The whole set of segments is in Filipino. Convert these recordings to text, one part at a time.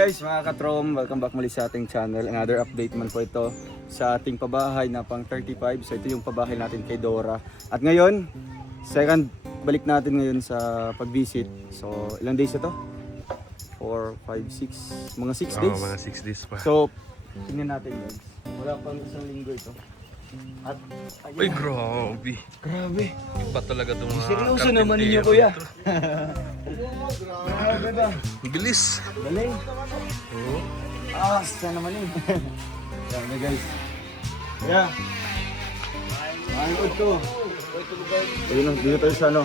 guys, mga katrom, welcome back muli sa ating channel. Another update man po ito sa ating pabahay na pang 35. So ito yung pabahay natin kay Dora. At ngayon, second balik natin ngayon sa pag-visit. So ilang days ito? 4, 5, 6, mga 6 days. Mga 6 days pa. So tingnan natin guys. Wala pang isang linggo ito. At ayun. Ay, grabe. Grabe. Iba talaga itong mga Seryoso naman ninyo kuya. Grabe ba? Bilis. Galing. Oo. Saan naman yun? Grabe guys. Kaya, manood ko. Ayun lang, dito tayo sa ano.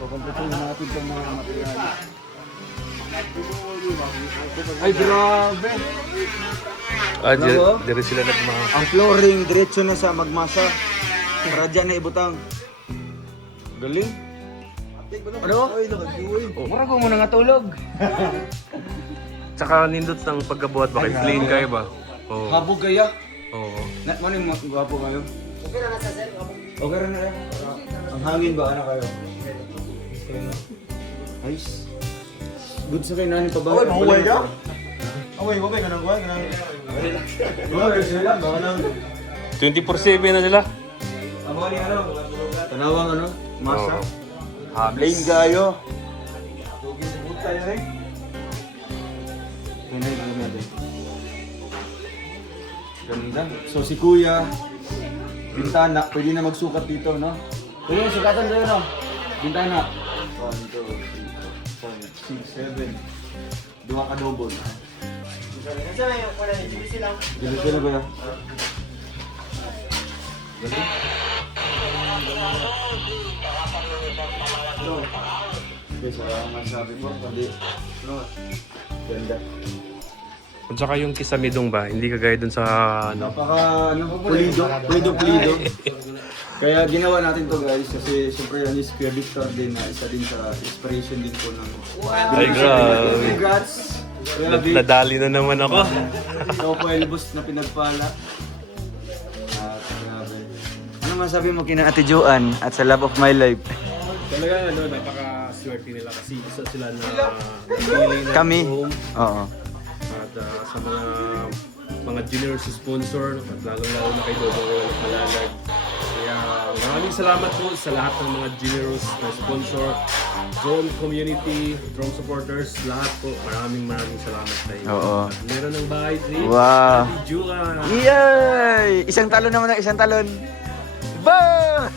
Kukumpletuhin natin itong mga material. Ay, grabe! Dire sila nagmahal. Ang flooring, diretso na sa magmasa. Para dyan na ibutang. Galing. Ano? Mura ko muna nga tulog. Tsaka nindot ng pagkabuhat ba kay clean kayo ba? Oo. Habog kaya? Oo. Ano yung gwapo kayo? Okay na nasa sir. Okay na yan. Ang hangin ba? Ano kayo? Nice. Good sa kayo nanin pa ba? Oy, mahuway ka? Oy, wabay ka nang kuhay ka nang... Wala, sila. Baka nang... 24/7 na sila. Amo ni ano? Tanawang ano? Masa? Oo. Plain gayo. Tugin sa buta yun eh. Pinay ka naman. Ganda. So si Kuya, bintana, pwede na magsukat dito, no? Pwede na sukatan doon, no? Bintana. 1, 2, 3, 4, 5, 6, 7. Dua ka double. Kasi may wala ni GBC lang. Gila sila ba yan? Ganda. Okay, salamat sabi ko. Hindi. No. Ganda. At saka yung kisamidong ba, hindi kagaya dun sa ano. Napaka pulido. Kaya ginawa natin to guys kasi siyempre yan is Kuya Victor din na isa din sa inspiration din po ng Ay, grabe. Congrats! Kuya Vic, Nadali na naman ako. ikaw po Elbos na pinagpala. At grabe. Ano masabi mo kina Ate Joanne at sa Love of My Life? Talaga napaka-swerte nila kasi isa sila na pinili na Kami? home. Oo. At sa mga generous sponsor at lalo-lalo na kay Dodo Malalag. Kaya maraming salamat po sa lahat ng mga generous na sponsor, drone community, drone supporters, lahat po. Maraming salamat sa inyo. Oo. At meron ng bahay trip. Wow. Ate Jura. Yay! Isang talon naman, isang talon. Bang!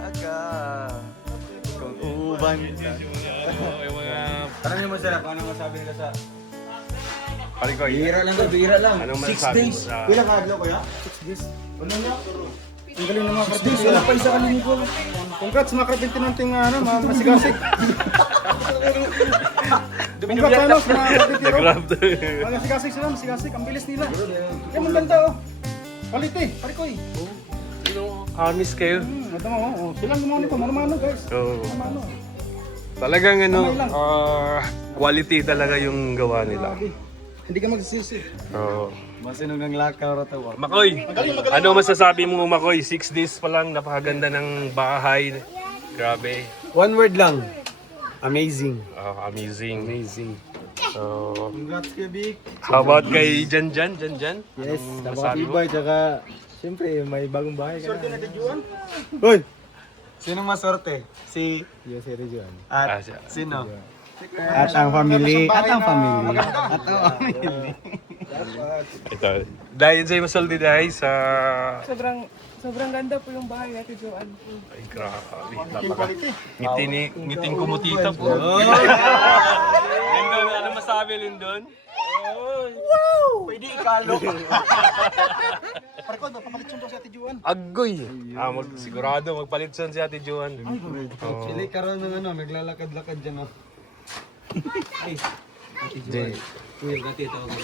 Aga. Kung uban. Yung mga Tanongin mo sila kung ano masabi nila sa... Palikoy. Bihira lang to, bihira lang. Anong 6 masasabi days. mo sa- Pila ka adlaw kuya? 6 days. Ano na? Ang galing ng mga karpintero. Wala pa isa kalinggo. Congrats mga karpintero nating ano, masigasig. Congrats ano, sa mga karpintero. Nag-grab. Mga sigasig sila, masigasig. Ang bilis nila. Kaya mong ganda oh. Palit eh, parikoy. Amis kayo. Ito mo, oh. Silang gumawa nito, mano-mano guys. Oo. Mano. Talagang ano, Kamay lang. quality talaga yung gawa nila. Hindi ka magsisisi. Oo. Masinog ng lakaw rata wa. Makoy, ano masasabi mo Makoy? 6 days pa lang, napakaganda ng bahay. Grabe. One word lang. Amazing. Amazing. Amazing. So, Congrats kay Vic. how about kay Jan? Yes, masabi mo? napaka-tibay, tsaka siyempre may bagong bahay ka na. Hoy! Sino maswerte? Si Yes, Sir Juan. Ah, siya. sino? At ang family. Ito. Dahil sa'yo masaldi dahil sa... Sobrang ganda po yung bahay Ate Joanne. Ay, grabe. Ngiting kumutita po. Lindon, ano masabi Lindon? Pwede ikalo. Parko, papalit siya si Ate Juan. Agoy! Sigurado magpalit siya si Ate Joan. Sili karon ng ano, naglalakad-lakad diyan oh. Kuya, dati tawag mo.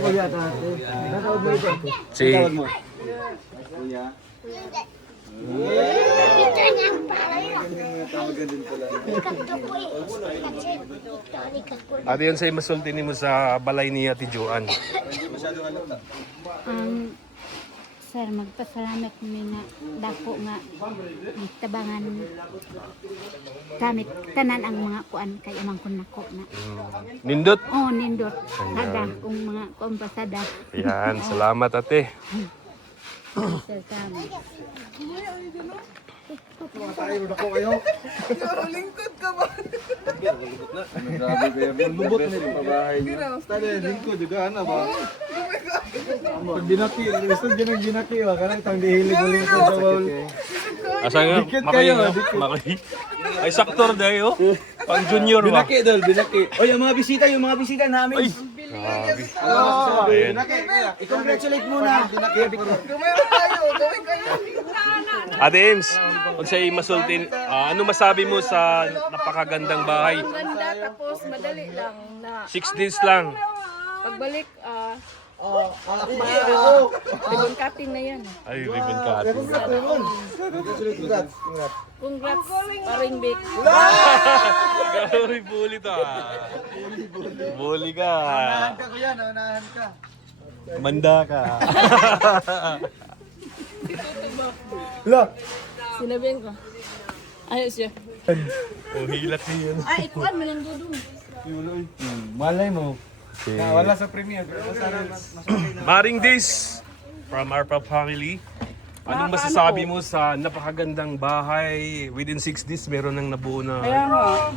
Kuya dati. Tawag mo ito. Si... Tawag mo. Kuya. Tawagan din pala. Ate yun sa'yo masulti mo sa balay ni Ate Joan. Masyado ano ta. Sir, magpasalamat kami nga dako nga tabangan gamit tanan ang mga kuan kay amang kun nako na. Nindot. Oh, nindot. Ada kung mga kumpasada. Yan, salamat ate. Sir, kami. Tayo na ko kayo. Lingkod ka ba? Grabe kayo. Lubot na yung pabahay niyo. Tayo lingko juga ana ba? Pag binaki, gusto din ang binaki ba? Kanang tang dihilig ulit sa bawal. Asa nga? Dikit kayo, Maki. Ay, saktor dayo. Pang junior ba? Binaki dol, binaki. Oy, yung mga bisita namin. Ay, grabe. Ayan. I-congratulate muna. Binaki. Gumaya tayo, gawin kayo. Ate Ems, kung sa'yo masultin, ano masabi mo sa napakagandang bahay? Ang ganda, tapos madali lang na 6 days lang. pagbalik, ribbon cutting na yan. Ay, ribbon cutting. Congrats, paring Vic. Gano'y bully to Bully ka. Ka kuya, naunahan ka. Manda ka. Sinabihan ko. Ayos siya. Hilat niya. Ay, ikuan mo lang dudong. Malay mo. Wala sa premier. Maring Days from our family. Anong masasabi mo sa napakagandang bahay? Within 6 days, meron nang nabuo na... Kaya nga,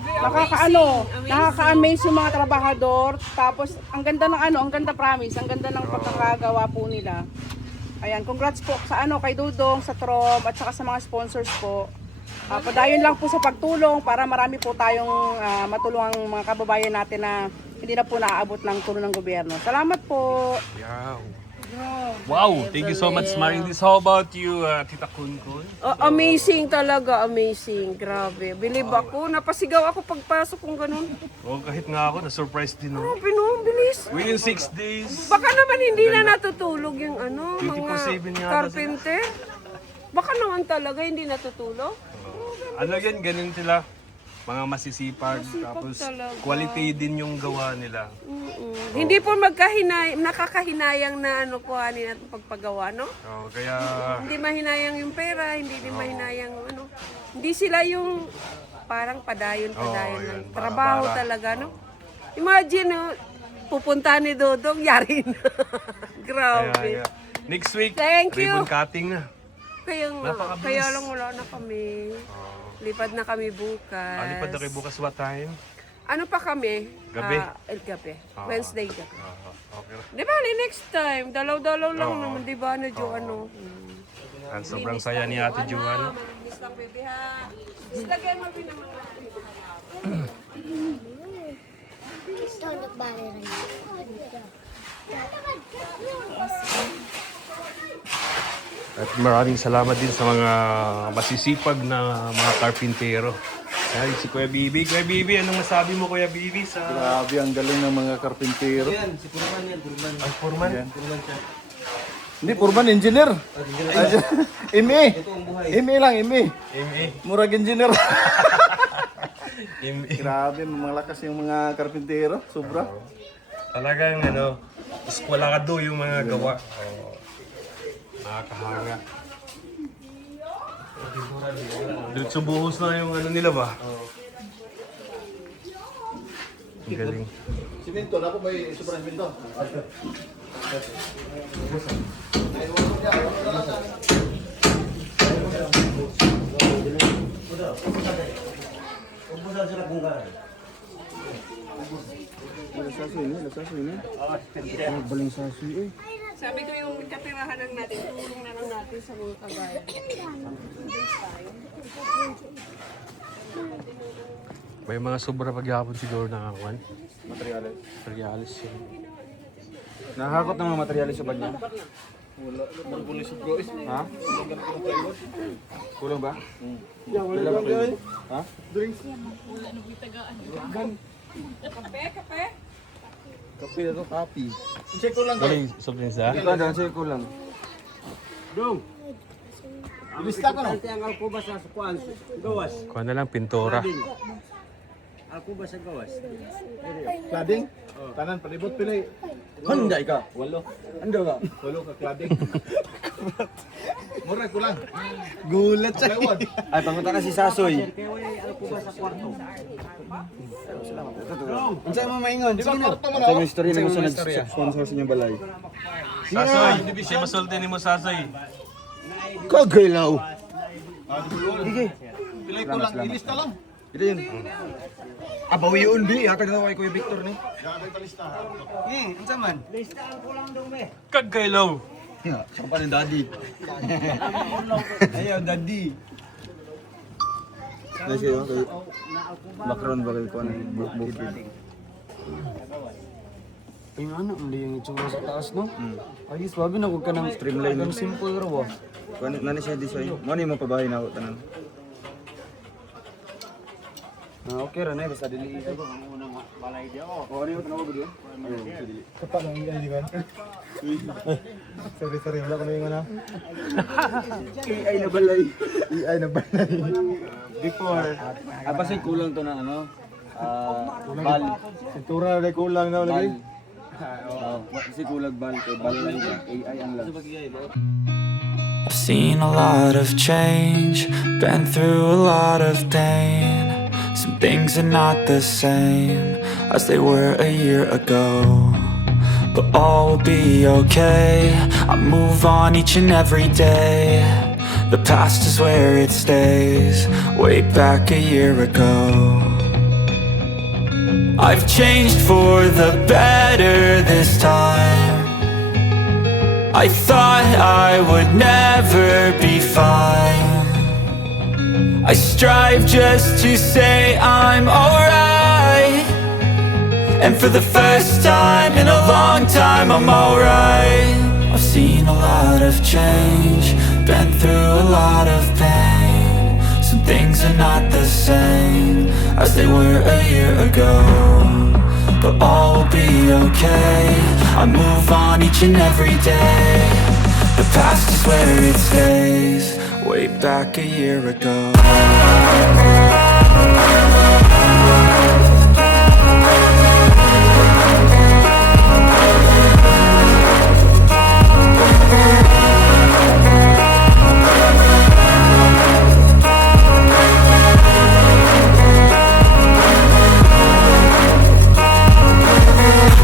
nakaka-amaze yung mga trabahador. Tapos, ang ganda ng ang ganda promise, ang ganda ng pagkakagawa po nila. Ayan, congrats po sa kay Dudong, sa Trom, at saka sa mga sponsors po. Padayon lang po sa pagtulong para marami po tayong matulungang mga kababayan natin na hindi na po naaabot ng tulong ng gobyerno. Salamat po! Wow! Thank you so much, Maring Days. How about you, Tita Kun-Kun? Amazing talaga, amazing. Grabe. Believe ako, napasigaw ako pagpasok kung ganun. Oh, kahit nga ako, na-surprise din ako. Grabe no, bilis. Within 6 days. Baka naman hindi na natutulog yung 24/7 mga yata carpenter. Baka naman talaga hindi natutulog. Ano yan, ganun sila. Mga masisipag, tapos talaga. quality din yung gawa nila. Hindi po nakakahinayang na kuhanin at pagpagawa, no? Oh, kaya, Hindi mahinayang yung pera, hindi din mahinayang Hindi sila yung parang padayon Oo, ng yun. trabaho Para-para. talaga, no? Imagine, pupunta ni Dodong, yari na. Grabe. kaya, next week, Thank you. ribbon cutting na. Kaya nga, Napakabilis. kaya lang wala na kami. Lipad na kami bukas. Lipad na kayo bukas what time? Ano pa kami? Gabi? Gabi. Wednesday gabi. Okay lang. Di ba, next time, dalaw-dalaw lang naman, di ba, na Jo, Ang sobrang saya ni Ate Joanna. Miss na baby, ha? Lagyan mo rin naman natin. At maraming salamat din sa mga masisipag na mga karpintero. Ay, si Kuya Bibi. Kuya Bibi, anong masabi mo Kuya Bibi sa... Grabe ang galing ng mga karpintero. Ang foreman? Hindi, Purman, engineer. ME. ME lang, ME. MA. Murag engineer. MA. Grabe, malakas yung mga karpintero. Sobra. Talagang eskwalado yung mga gawa. Oh, nakakahanga. Diretso buhos na yung nila ba? Ang galing. Siminto, na po may sobrang siminto. Sabi ko yung katirahan lang natin, tulong na lang natin sa mga kabayan. May mga sobra paghapon siguro na kakuan. Materialis yun. Nakakot ng mga materyales sa banya. Ha? Kulang ba? Wala ba kayo? Ha? Kape na to, kape. Wala yung surprise ha? Ito, dahil sa'yo kulang. Ilista ko no? Kuha na lang, pintura. Cladding? Tanan, palibot pilay. Handa ka? Walo. Handa ka? Walo ka cladding. Mura ko lang. Gulat siya. Ay, pamunta na si Sasoy. Ang sa'yo mo maingon? Sige na. Ang sa'yo mo history na mo sa nag-sponsor sa inyong balay. Sasoy, si masulti ni mo Sasoy. Kagalaw. Pilay ko lang, ilista lang. Ito yun. Abawi yun, Bi. Hatag na kay Kuya Victor ni. Ang saman. Kagkailaw. Siya pa ng daddy. Ayaw, daddy. Dahil siya kay background ba kayo ko ano, bukid. Ay ano, hindi yung itsura sa taas, no? Ay, swabe na kung ka ng Streamline. Ganun simple raw. Kung ano siya design. Mo ni mo pabahay na ako tanan. Okay ra na, basta dili ito. Oh, ano yung tanaw ba diyan? Kapa lang yung hindi kan. Sorry, wala ko na yung ano. AI na balay. AI na ba na? Before. Kasi kulang to na ano. Bal. Sintura na kulang na Bal. lagi. Kasi kulang bal. Kay bal lang yan. AI ang lang. I've seen a lot of change, been through a lot of pain. Some things are not the same as they were a year ago, but all will be okay. I move on each and every day. The past is where it stays, way back a year ago. I've changed for the better this time. I thought I would never be fine. I strive just to say I'm alright, and for the first time in a long time I'm alright. I've seen a lot of change, been through a lot of pain. Some things are not the same as they were a year ago, but all will be okay. I move on each and every day. The past is where it stays, way back a year ago.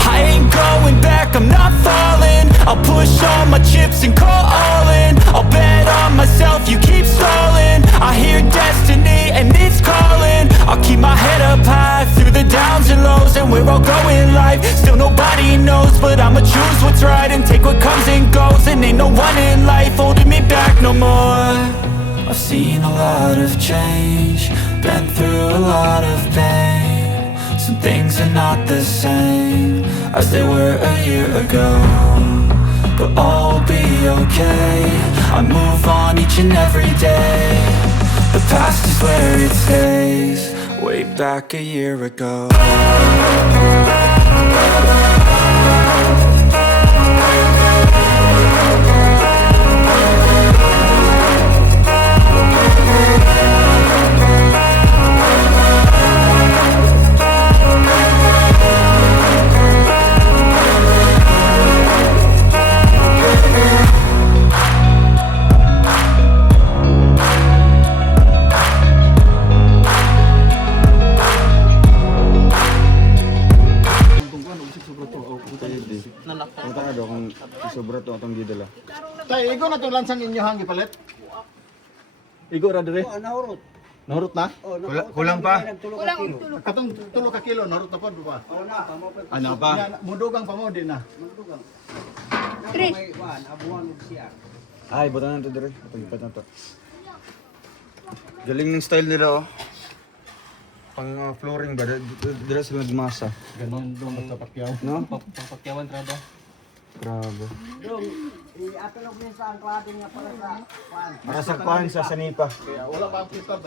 I ain't going back, I'm not falling. I'll push all my chips and call all in. I'll bet on myself, you keep stalling. I hear destiny and it's calling. I'll keep my head up high through the downs and lows, and where I'll go in life still nobody knows, but I'ma choose what's right and take what comes and goes. And ain't no one in life holding me back no more. I've seen a lot of change, been through a lot of pain. Some things are not the same as they were a year ago, but all will be okay. I move on each and every day. The past is where it stays, way back a year ago. Kung tayo kung sobra to atong gidala. Tay, igo na itong lansang inyo hangi palit. Igo ra dire. Nahurot na? Kulang pa. Katong tulo ka kilo, nahurot na po, di ba? Ano pa? Mudugang pa mo, di na. Ay, buta na to dire. Paglipat na to. Galing ng style nila oh. Pang flooring ba? Dira sila nagmasa. Ganon doon sa pakyaw. No? Pakyawan trada. Grabe. Para sa kuhan sa Sanipa. Wala pa ang filter.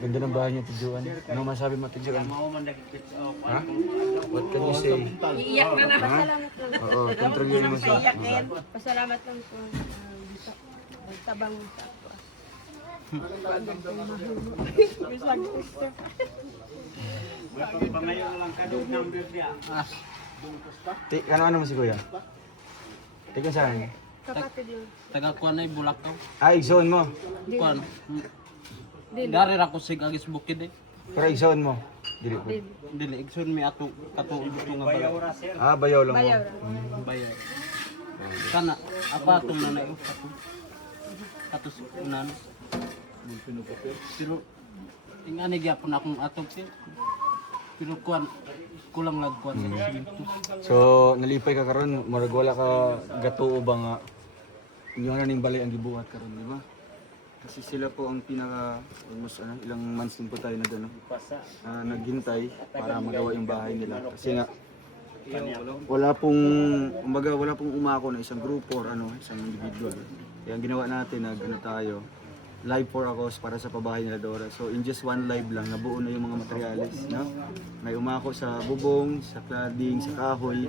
Ganda ng bahay niya, Tijuan. Ano masabi mo, Tijuan? Ha? What can you say? Iiyak na na. Pasalamat lang. Oo, control yun mo sa... Pasalamat lang po. Tabang mo sa ako. Ano mo si Kuya? Tika saan? Taga-kuan ay Bulacau. Ah, igsoon mo. Kuan. Dari ra ko sig agis bukid eh. Pero igsoon mo. Dili po. Dili igsoon mi ato gusto nga bayaw. Ah, bayaw lang mo. Bayaw. Kana apa atong nanay ato unan. Pero ingani gyapon akong atong pero kuan kulang lag kuan sa simento. So, nalipay ka karon, murag wala ka gatuo ba nga inyo na ning balay ang gibuhat karon, di ba? Kasi sila po ang pinaka almost ilang months din po tayo naghintay para magawa yung bahay nila. Kasi nga wala pong umako na isang grupo or isang individual. Kaya ang ginawa natin tayo live 4 hours para sa pabahay nila Dora. So in just one live lang, nabuo na yung mga materyales. No? May umako sa bubong, sa cladding, sa kahoy.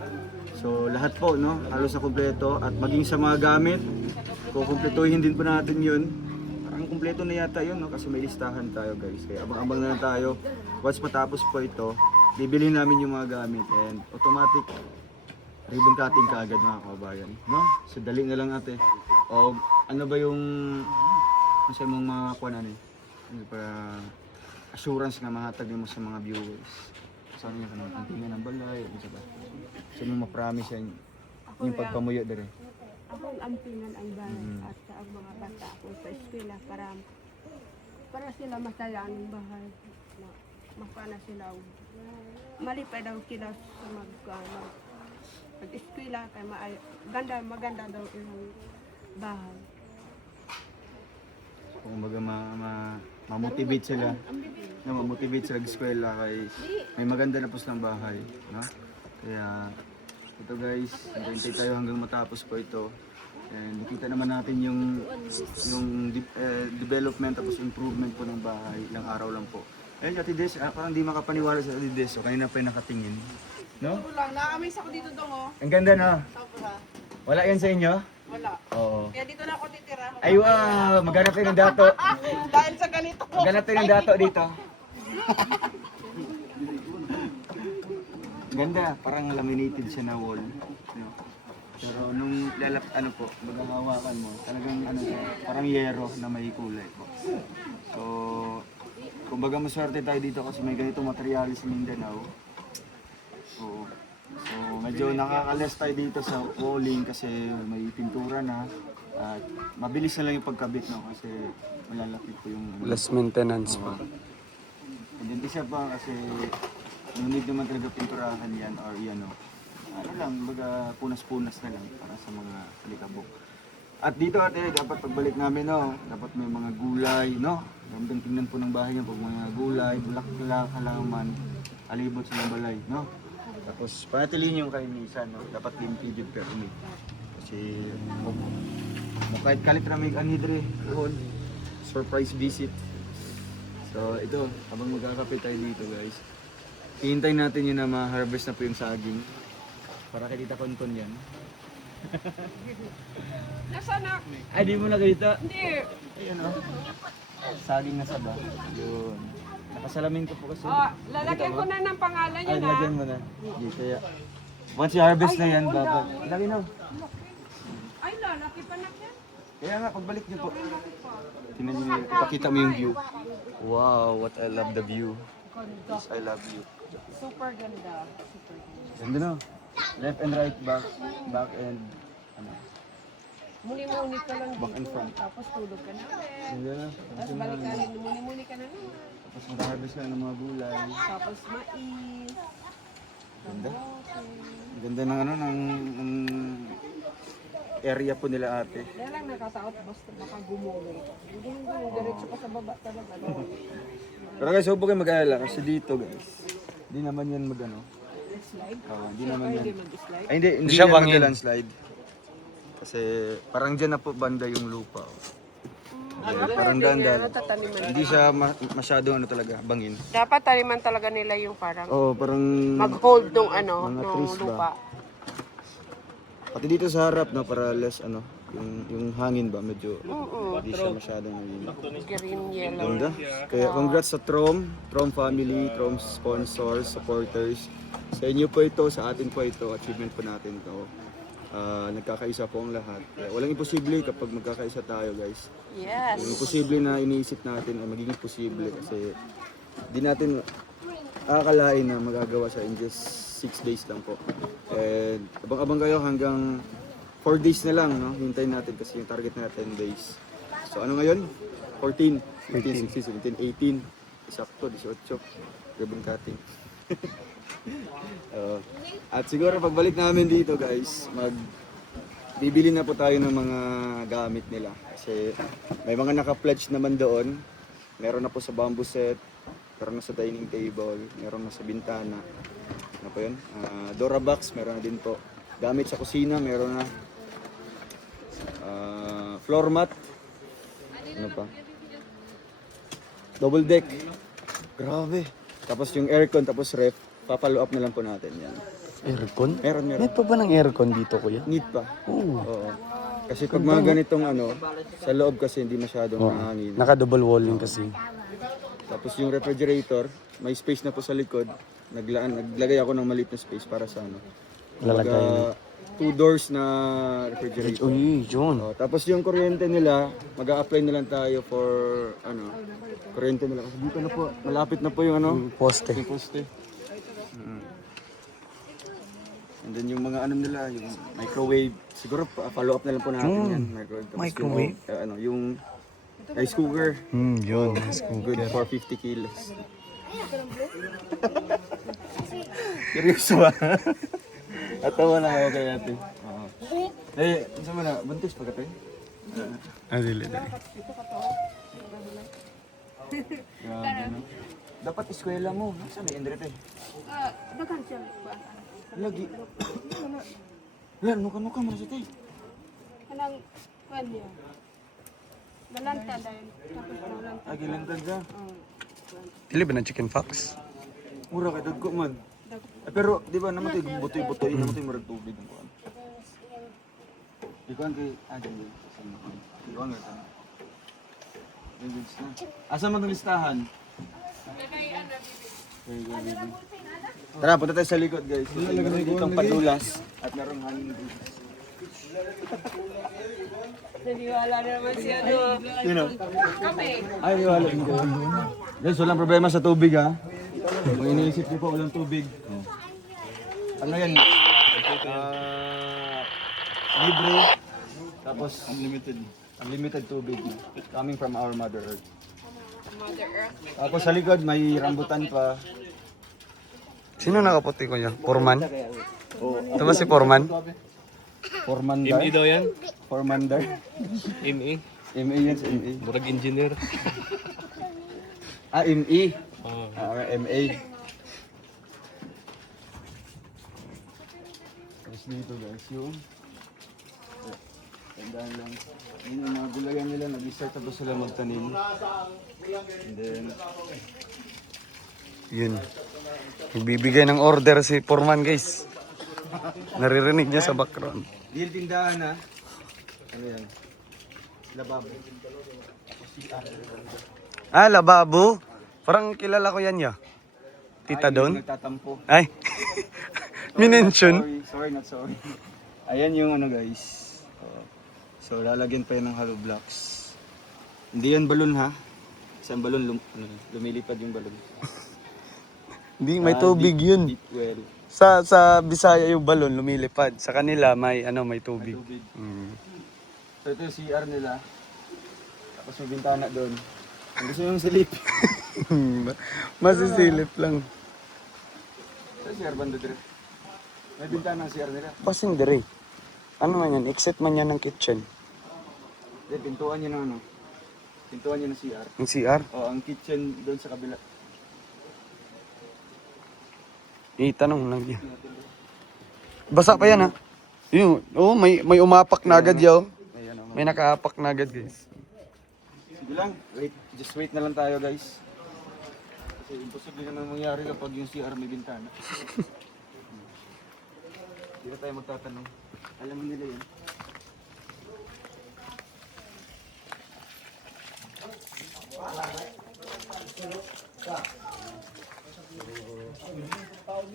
So lahat po, no? Halos na kumpleto. At maging sa mga gamit, kukumpletuhin din po natin yun. Parang kumpleto na yata yun, no? Kasi may listahan tayo guys. Kaya abang-abang na lang tayo. Once matapos po ito, bibilhin namin yung mga gamit and automatic ribbon cutting kaagad mga kababayan. No? So dali na lang ate. O ano ba yung kasi mong mga kuha para assurance na mahatag mo sa mga viewers. Saan niya kanang tingin ng balay, ano ba? So mong ma-promise yan yung pagpamuyo dire. Akong ampingan ang bahay at sa mga bata ko sa eskwela para sila masaya ang bahay. Mapana sila. Malipay daw sila sa mag-eskwela kay maganda daw yung bahay. Kung baga ma-motivate sila. Ma-motivate sila sa kay may maganda na po silang bahay, no? Kaya ito guys, hintay tayo hanggang matapos po ito. And nakita naman natin yung development tapos improvement po ng bahay, ilang araw lang po. Eh, Ate Des, parang di makapaniwala sa Ate Des, so kanina pa yung nakatingin. No? Lang, na-amaze ako dito dong oh. Ang ganda na. Sobra. Wala yan sa inyo? Wala. Oo. Kaya dito na ako titira. Ay wow, maghanap tayo ng dato. Dahil sa ganito. Maghanap tayo ng dato dito. Ganda, parang laminated siya na wall. No? Pero nung maghahawakan mo, talagang siya, parang yero na may kulay po. So, kumbaga maswerte tayo dito kasi may ganitong materyales sa Mindanao. So medyo nakakalas tayo dito sa walling kasi may pintura na at mabilis na lang yung pagkabit, no? Kasi malalapit po yung Less maintenance pa. and then isa pa kasi no need naman talaga pinturahan yan or yan, no? Lang, baga punas-punas na lang para sa mga alikabok. At dito ate, dapat pagbalik namin, no? Dapat may mga gulay, no? Gandang tingnan po ng bahay niya pag mga gulay, bulaklak, halaman, alibot sa balay, no? Tapos panatilihin yung kainisan, no? Dapat limpidyo pero umig. Kasi kahit kalit ramig anhidre doon. Surprise visit. So ito, habang magkakape tayo dito guys. Hihintayin natin yun na ma-harvest na po yung saging. Para kay Tita Konton yan. Nasaan na? Ay, di mo na ganito? Hindi. Ayan o. Saging na saba. Yun. Nakasalamin ko po kasi. Lalagyan ko na ng pangalan Ay, niya na. lagyan mo na. Di, kaya. Once i-harvest na yan, babag. Lagi na. Ay, lalaki pa na yan. Kaya nga, pagbalik niyo po. Tingnan niyo, ipakita mo yung view. Wow, what I love the view. Yes, I love you. Super ganda. Super ganda. Ganda no? Left and right, back and Muni-muni ka lang back and dito. front. Tapos tulog ka na ulit. Ganda na. Tapos balik ka rin. Muni-muni ka na naman. Tapos mag-harvest na ng mga gulay. Tapos mais. Ganda. Ganda ng ng area po nila ate. Kaya lang nakataot basta baka gumulong. Gumulong diretso pa sa baba talaga. Pero guys, huwag po kayo mag-alala kasi dito guys. Hindi naman yan Slide? hindi naman yan. Mag-slide? Ay hindi siya yan bangin. mag-landslide. Kasi parang dyan na po banda yung lupa. Yeah, parang dandan. Hindi siya masyadong talaga, bangin. Dapat taniman talaga nila yung parang Oo, parang mag-hold nung mga nung trees ba? lupa. Pati dito sa harap less yung hangin ba medyo hindi siya masyadong Green, yellow. ganda. Kaya congrats sa Trom family, Trom sponsors, supporters Sa inyo po ito, sa atin po ito, achievement po natin to. Nagkakaisa po ang lahat. Walang imposible kapag magkakaisa tayo, guys. Yes. Yung imposible na iniisip natin ay magiging posible kasi di natin akalain na magagawa sa in just 6 days lang po. And abang-abang kayo hanggang 4 days na lang, no? Hintayin natin kasi yung target na 10 days. So ano ngayon? 14, 15, 16, 17, 18. Sakto, 18. Ribbon cutting. At siguro pagbalik namin dito guys, bibili na po tayo ng mga gamit nila. Kasi may mga naka-pledge naman doon. Meron na po sa bamboo set, meron na sa dining table, meron na sa bintana. Ano po yun? Dora box, meron na din po. Gamit sa kusina, meron na. Floor mat. Ano pa? Double deck. Grabe. Tapos yung aircon, tapos ref. Papalo up na lang po natin yan. Aircon? Meron. Need pa ba ng aircon dito, kuya? Need pa. Oo. Kasi pag mga ganitong sa loob kasi hindi masyadong mahangin. Naka-double walling kasi. Tapos yung refrigerator, may space na po sa likod. Naglagay ako ng maliit na space para sa Lalagay. 2 doors na refrigerator. Uy, yun. Tapos yung kuryente nila, mag-a-apply na lang tayo for kuryente nila. Kasi dito na po, malapit na po yung Poste. yung poste. And then yung mga nila, yung microwave, siguro follow up na lang po natin yan. Microwave. Tapos yung rice cooker. Yun. Good for 50 kilos. Seryoso ba? Atawa na ako kay ate. Isa mo na, buntis pa ka tayo? Dili. Grabe no? Dapat eskwela mo. Saan may Indre tayo? Dagan siya. Lagi. Yan, nuka mo na sa tayo. Kanang kwan niya. Malanta dahil. Tapos malanta. Agilantad ka. Dili ba ng chicken fox? Mura kay dagko man. Pero di ba naman tayo butoy-butoy, naman tayo marag tubig ng kuwan. Ikaw kay Adel. Ikaw nga tan. Asa man ang listahan? Tara, punta tayo sa likod guys. Meron dito ang padulas at merong hanging bridge. Naniwala naman siya Sino? Ay, wala. Guys, walang problema sa tubig ha. Kung iniisip niyo po walang tubig. Ano yan? Libre. Tapos unlimited tubig. Coming from our Mother Earth. Tapos sa likod may rambutan pa. Sino nakaputi ko niya? Foreman? Ito ba si Foreman? Formandar. ME daw yan? Formandar. ME? ME yan sa ME. Murag engineer. ME. Oh. MA. Tapos dito guys yung tandaan lang. Yun yung mga gulayan nila. Nag-start tapos sila magtanim. And then Yun. Nagbibigay ng order si Foreman, guys. Naririnig niya sa background. deal tindahan ha. Ano yan? Lababo. Lababo. Parang kilala ko yan ya. Tita Don? Nagtatampo. Ay. Minention. Sorry, not sorry. Ayan yung guys. So lalagyan pa yan ng hollow blocks. Hindi yan balon ha. Isang balon lumilipad yung balon. Hindi, may tubig yun. Deep well. Sa Bisaya yung balon lumilipad. Sa kanila may tubig. Tubig. So ito yung CR nila. Tapos may bintana doon. Ang gusto yung silip. Masisilip lang. Ito yung CR banda dire. May bintana ang CR nila. Pasing dire. Ano man yan? Exit man yan ng kitchen. Hindi, pintuan niya ng Pintuan niya ng CR. Yung CR? O, ang kitchen doon sa kabila. Itanong lang yan. Basa pa yan ha. Yun. May umapak na agad yaw. May nakaapak na agad guys. Sige lang, just wait na lang tayo guys. Kasi imposible naman mangyari kapag yung CR may bintana. Hindi na tayo magtatanong. Alam mo nila yun.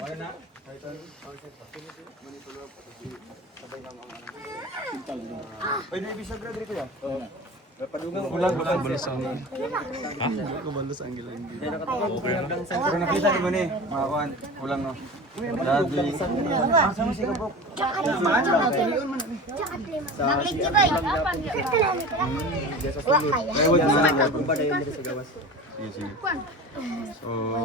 Wala na? Pwede ibisagra diri kuya. Oo. Pero nakita di ba ni? Mga kuan, kulang no. Dati. Asa mo si kabok? Plywood na. Sige, sige. So,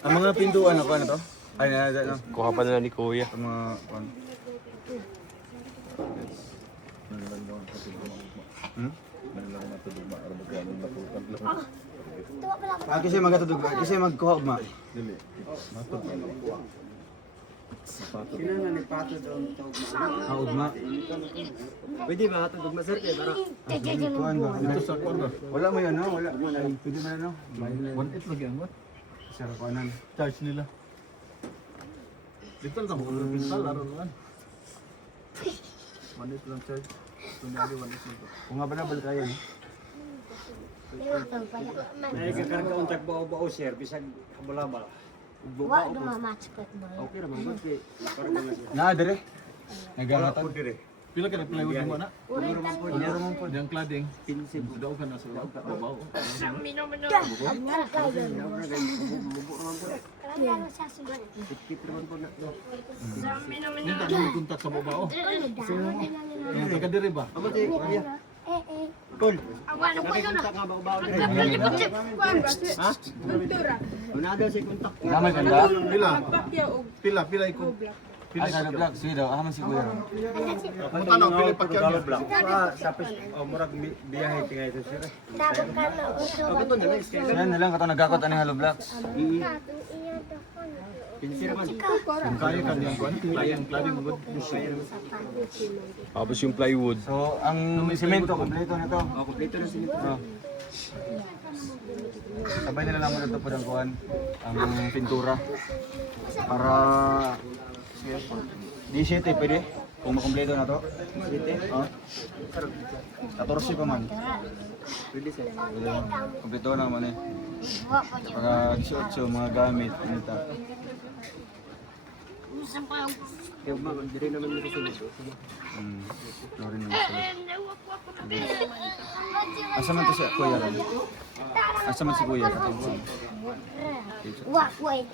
ang mga pintuan ako ano to? Ay, no. Kuha pa na ni Kuya. Ang mga kuan. Kasi magatudog, kasi magkuha ma. Dili. Ugma. Pwede ba hatod ugma sir kay para kuan ba? Wala mo yan no, wala mo na. Pwede man no. 1.8 lagi ang what? Sa kuanan. Charge nila. Dito lang mo pintal aron man. 1.8 lang charge. Tunyali 1.8 lang. Kung nga ba na balik kayo. Ay kakarga untak bao-bao sir bisag kabulaba. Wa dumamatch ko mo. Okay ra man kasi Na dire. Nagangatan. pila ka na plywood mo na? Ulitan ko. Yang cladding pinsip daw ka na sa bao. Kaya sa sugat. Ni ta mo kontak sa bao. Yang taga diri ba? Cool. Awan ko na. Kuan ba si Kultura. Namay kanda. Magpakya og Pila iko. Ay, kada black. Sige daw, ahaman si kuya. Punta na pili pa kya. Yan na lang katong nagkakot ani hollow blocks. Kaya ka niyang kuan. Kaya ang cladding mo. Tapos yung plywood. So, ang semento kompleto na to. Oh, kompleto na semento. Sabay nila naman ito po ng kuhan, ang pintura. Para 17 pwede? Kung makompleto na to? 17? Oh. 14 pa man. Pwede siya. Kompleto na naman eh. Para 18 mga gamit. Anita. Kaya ba diri naman ni kasi. Florin naman sila. Asa man to siya, kuya rin? Asa man si kuya? Wa, wait,